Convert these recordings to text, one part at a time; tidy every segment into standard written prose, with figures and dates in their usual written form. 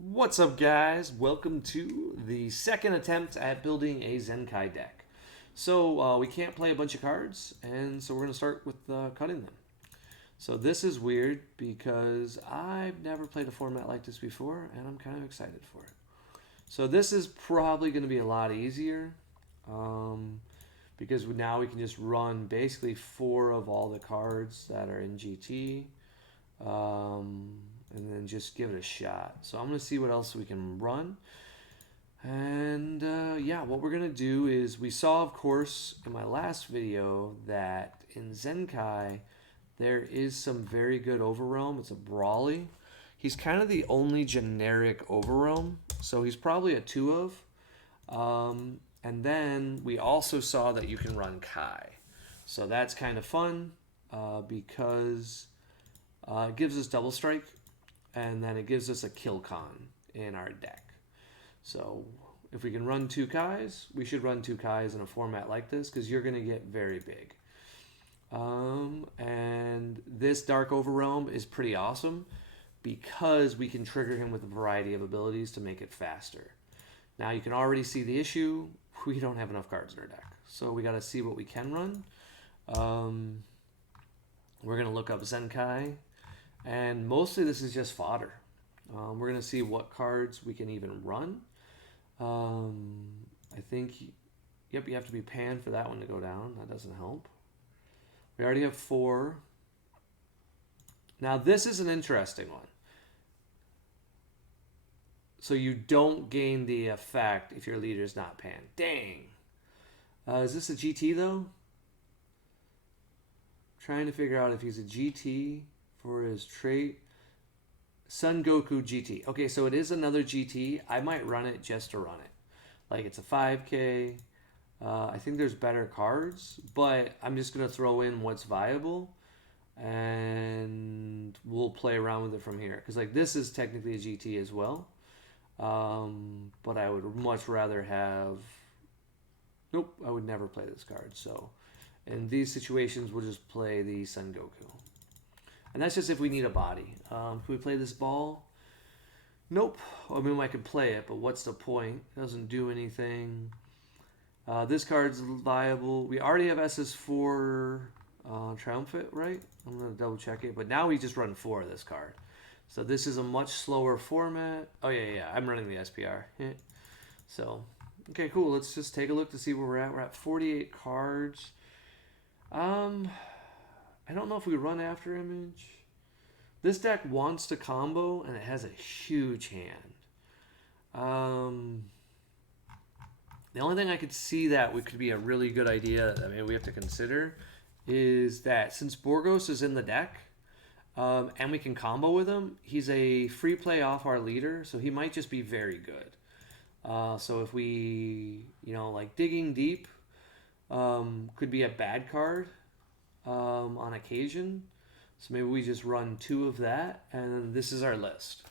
What's up, guys? Welcome to the second attempt at building a zenkai deck. We can't play a bunch of cards, and so we're going to start with cutting them. So this is weird because I've never played a format like this before, and I'm kind of excited for it. So this is probably going to be a lot easier because now we can just run basically 4 of all the cards that are in GT. And then just give it a shot. So I'm going to see what else we can run. And yeah, what we're going to do is we saw, of course, in my last video that in Zenkai, there is some very good Overrealm. It's a Brawly. He's kind of the only generic Overrealm, so he's probably a 2 of. And then we also saw that you can run Kai. So that's kind of fun because it gives us double strike, and then it gives us a kill con in our deck. So if we can run 2 Kais, we should run 2 Kais in a format like this because you're going to get very big. And this Dark Overrealm is pretty awesome because we can trigger him with a variety of abilities to make it faster. Now you can already see the issue. We don't have enough cards in our deck. So we got to see what we can run. We're going to look up Zenkai. And mostly this is just fodder. We're going to see what cards we can even run. I think, yep, you have to be pan for that one to go down. That doesn't help. We already have 4. Now this is an interesting one. So you don't gain the effect if your leader is not pan. Dang. Is this a GT though? Trying to figure out if he's a GT for his trait. Son Goku GT. Okay, so it is another GT. I might run it just to run it. Like it's a 5K. I think there's better cards, but I'm just going to throw in what's viable and we'll play around with it from here. Because like this is technically a GT as well. But I would much rather have... Nope, I would never play this card. So in these situations, we'll just play the Son Goku. And that's just if we need a body. Can we play this ball? Nope. I mean, I could play it, but what's the point? It doesn't do anything. This card's viable. We already have SS4 Triumphant, right? I'm going to double check it. But now we just run 4 of this card. So this is a much slower format. Oh, yeah. I'm running the SPR. So, okay, cool. Let's just take a look to see where we're at. We're at 48 cards. I don't know if we run after image. This deck wants to combo, and it has a huge hand. The only thing I could see that could be a really good idea, I mean, we have to consider, is that since Borgos is in the deck, and we can combo with him, he's a free play off our leader, so he might just be very good. So if we, like Digging Deep could be a bad card on occasion. So maybe we just run 2 of that, and this is our list.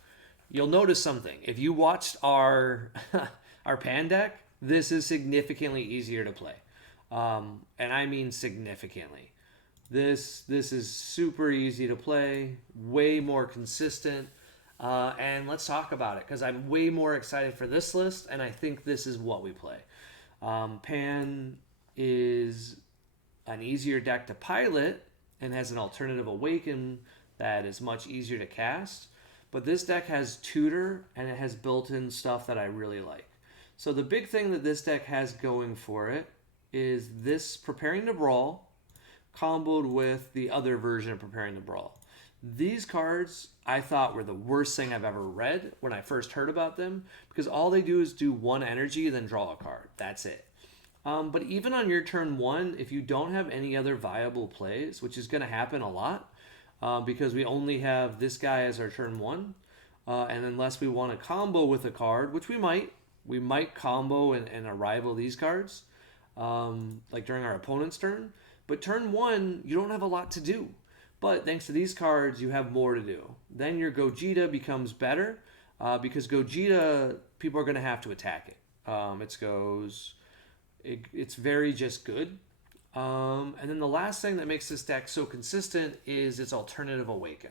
You'll notice something. If you watched our our pan deck, this is significantly easier to play. And I mean significantly. This is super easy to play, way more consistent. And let's talk about it, because I'm way more excited for this list, and I think this is what we play. Pan is an easier deck to pilot and has an alternative Awaken that is much easier to cast. But this deck has Tutor, and it has built-in stuff that I really like. So the big thing that this deck has going for it is this Preparing to Brawl comboed with the other version of Preparing to Brawl. These cards I thought were the worst thing I've ever read when I first heard about them, because all they do is do 1 energy, then draw a card. That's it. But even on your turn 1, if you don't have any other viable plays, which is going to happen a lot, because we only have this guy as our turn 1, and unless we want to combo with a card, which we might combo and rival these cards, like during our opponent's turn. But turn 1, you don't have a lot to do. But thanks to these cards, you have more to do. Then your Gogeta becomes better, because Gogeta, people are going to have to attack it. It's very just good. And then the last thing that makes this deck so consistent is its alternative Awaken.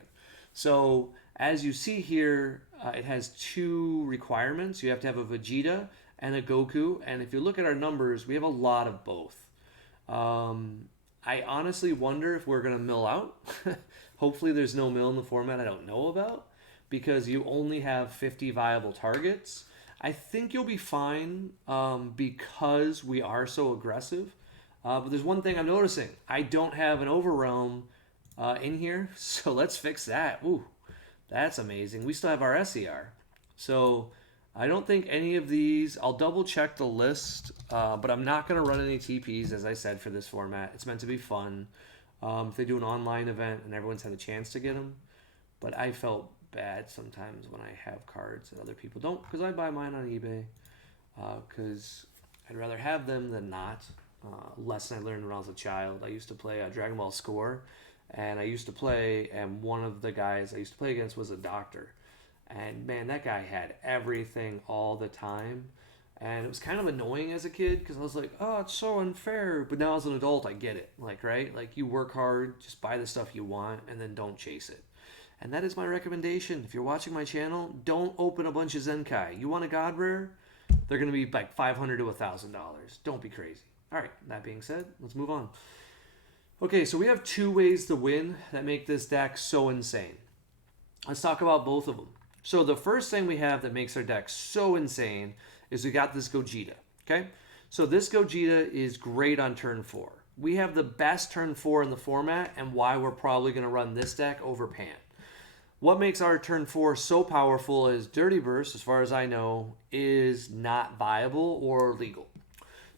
So as you see here, it has 2 requirements. You have to have a Vegeta and a Goku. And if you look at our numbers, we have a lot of both. I honestly wonder if we're going to mill out. Hopefully there's no mill in the format I don't know about, because you only have 50 viable targets. I think you'll be fine because we are so aggressive. But there's one thing I'm noticing. I don't have an Overrealm in here, so let's fix that. Ooh, that's amazing. We still have our SER. So I don't think any of these, I'll double check the list, but I'm not going to run any TPs, as I said, for this format. It's meant to be fun. If they do an online event and everyone's had a chance to get them. But I felt bad sometimes when I have cards that other people don't, because I buy mine on eBay, because I'd rather have them than not. Lesson I learned when I was a child. I used to play Dragon Ball Score, and I used to play, and one of the guys I used to play against was a doctor. And man, that guy had everything all the time. And it was kind of annoying as a kid because I was like, oh, it's so unfair. But now as an adult, I get it. Like, right? Like, you work hard, just buy the stuff you want, and then don't chase it. And that is my recommendation. If you're watching my channel, don't open a bunch of Zenkai. You want a God Rare? They're going to be like $500 to $1,000. Don't be crazy. All right, that being said, let's move on. Okay, so we have 2 ways to win that make this deck so insane. Let's talk about both of them. So the first thing we have that makes our deck so insane is we got this Gogeta, okay? So this Gogeta is great on turn 4. We have the best turn 4 in the format, and why we're probably going to run this deck over Pan. What makes our turn 4 so powerful is Dirty Burst, as far as I know, is not viable or legal.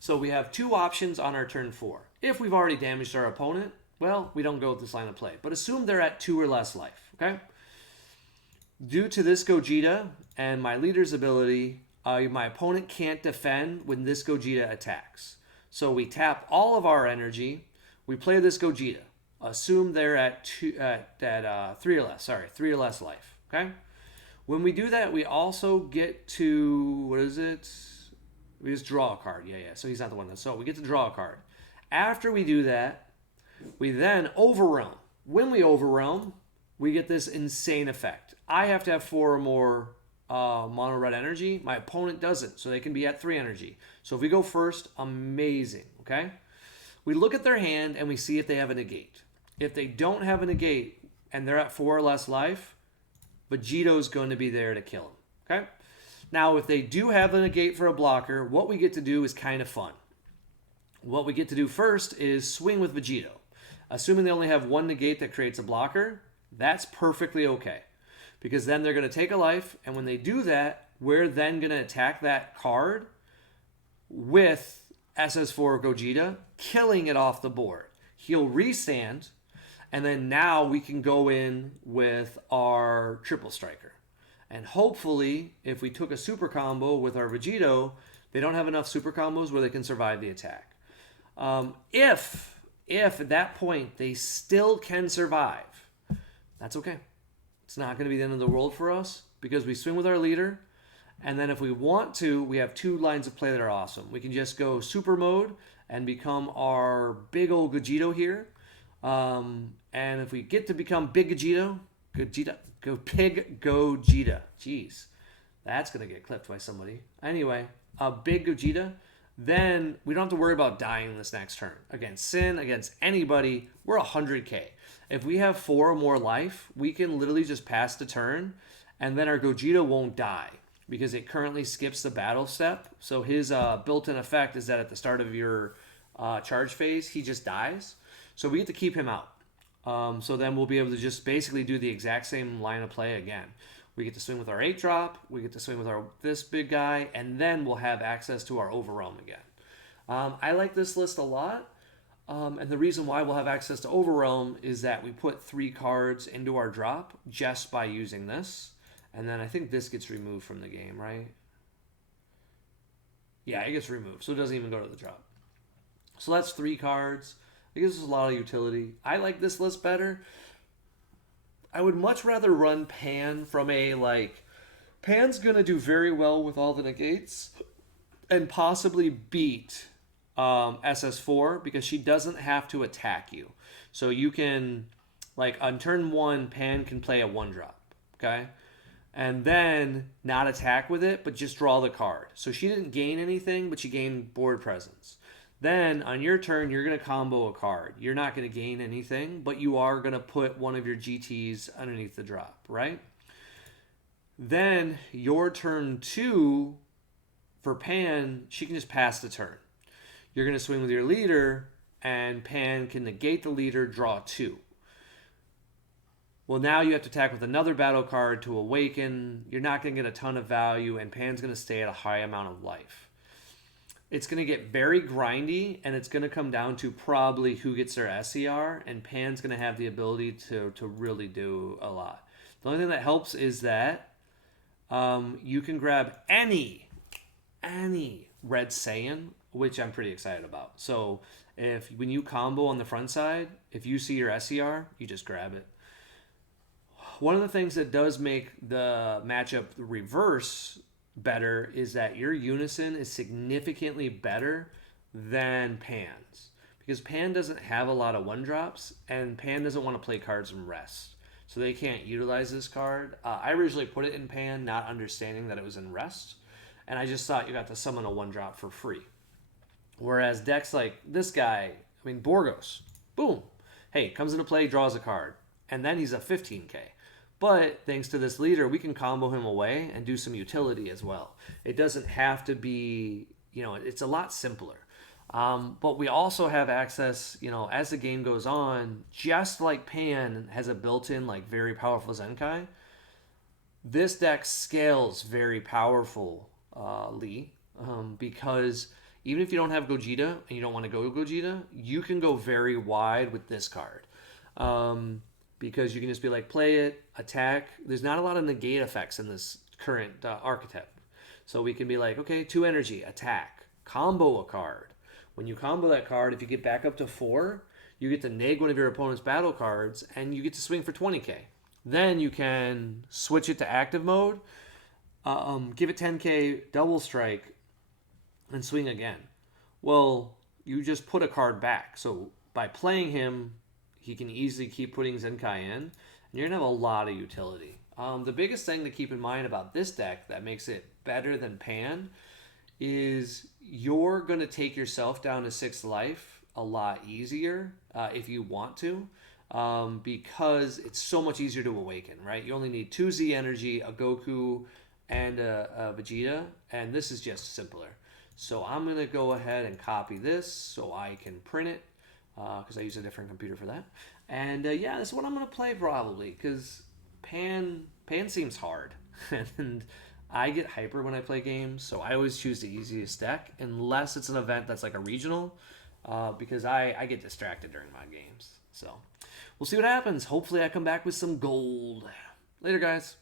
So we have 2 options on our turn 4. If we've already damaged our opponent, well, we don't go with this line of play. But assume they're at 2 or less life, okay? Due to this Gogeta and my leader's ability, my opponent can't defend when this Gogeta attacks. So we tap all of our energy. We play this Gogeta. Assume they're at 3 or less. Sorry, 3 or less life. Okay. When we do that, we also get to, what is it? We just draw a card. Yeah. So he's not the one. So we get to draw a card. After we do that, we then overwhelm. When we overwhelm, we get this insane effect. I have to have 4 or more mono red energy. My opponent doesn't, so they can be at 3 energy. So if we go first, amazing, okay? We look at their hand and we see if they have a negate. If they don't have a negate and they're at 4 or less life, Vegito's going to be there to kill them, okay? Now, if they do have a negate for a blocker, what we get to do is kind of fun. What we get to do first is swing with Vegito. Assuming they only have 1 negate that creates a blocker, that's perfectly okay. Because then they're going to take a life, and when they do that, we're then going to attack that card with SS4 Gogeta, killing it off the board. He'll restand, and then now we can go in with our triple striker. And hopefully, if we took a super combo with our Vegito, they don't have enough super combos where they can survive the attack. If at that point they still can survive, that's okay. It's not going to be the end of the world for us because we swing with our leader. And then if we want to, we have 2 lines of play that are awesome. We can just go super mode and become our big old Gogeta here. And if we get to become big Gogeta, big Gogeta. Jeez, that's going to get clipped by somebody. Anyway, a big Gogeta. Then we don't have to worry about dying this next turn. Against Sin, against anybody, we're 100k. If we have 4 or more life, we can literally just pass the turn, and then our Gogeta won't die because it currently skips the battle step. So his built-in effect is that at the start of your charge phase, he just dies. So we get to keep him out. So then we'll be able to just basically do the exact same line of play again. We get to swing with our 8-drop, we get to swing with this big guy, and then we'll have access to our Overwhelm again. I like this list a lot. And the reason why we'll have access to Overwhelm is that we put 3 cards into our drop just by using this. And then I think this gets removed from the game, right? Yeah, it gets removed. So it doesn't even go to the drop. So that's 3 cards. It gives us a lot of utility. I like this list better. I would much rather run Pan from a, like... Pan's going to do very well with all the negates and possibly beat... SS4 because she doesn't have to attack you. So you can, like on turn 1, Pan can play a 1-drop, okay? and then not attack with it, but just draw the card. So she didn't gain anything, but she gained board presence. Then on your turn, you're going to combo a card. You're not going to gain anything, but you are going to put one of your GTs underneath the drop, right? Then your turn 2 for Pan, she can just pass the turn. You're going to swing with your leader, and Pan can negate the leader, draw 2. Well, now you have to attack with another battle card to awaken. You're not going to get a ton of value, and Pan's going to stay at a high amount of life. It's going to get very grindy, and it's going to come down to probably who gets their SER, and Pan's going to have the ability to really do a lot. The only thing that helps is that you can grab any red Saiyan, which I'm pretty excited about. So when you combo on the front side, if you see your SER, you just grab it. One of the things that does make the matchup reverse better is that your unison is significantly better than Pan's. Because Pan doesn't have a lot of 1-drops, and Pan doesn't want to play cards in rest. So they can't utilize this card. I originally put it in Pan, not understanding that it was in rest. And I just thought you got to summon a 1-drop for free. Whereas decks like this guy, Borgos, boom. Hey, comes into play, draws a card. And then he's a 15k. But thanks to this leader, we can combo him away and do some utility as well. It doesn't have to be, it's a lot simpler. But we also have access, as the game goes on, just like Pan has a built-in, very powerful Zenkai, this deck scales very powerfully because even if you don't have Gogeta and you don't want to go Gogeta, you can go very wide with this card. Because you can just be like, play it, attack. There's not a lot of negate effects in this current archetype. So we can be like, okay, 2 energy, attack, combo a card. When you combo that card, if you get back up to 4, you get to neg one of your opponent's battle cards, and you get to swing for 20k. Then you can switch it to active mode, give it 10k, double strike, and swing again. Well, you just put a card back. So by playing him, he can easily keep putting Zenkai in, and you're going to have a lot of utility. The biggest thing to keep in mind about this deck that makes it better than Pan is you're going to take yourself down to 6 life a lot easier if you want to, because it's so much easier to awaken, right? You only need 2 Z energy, a Goku, and a Vegeta, and this is just simpler. So I'm going to go ahead and copy this so I can print it, because I use a different computer for that. And yeah, this is what I'm going to play probably, because Pan seems hard. And I get hyper when I play games, so I always choose the easiest deck, unless it's an event that's like a regional, because I get distracted during my games. So we'll see what happens. Hopefully I come back with some gold. Later, guys.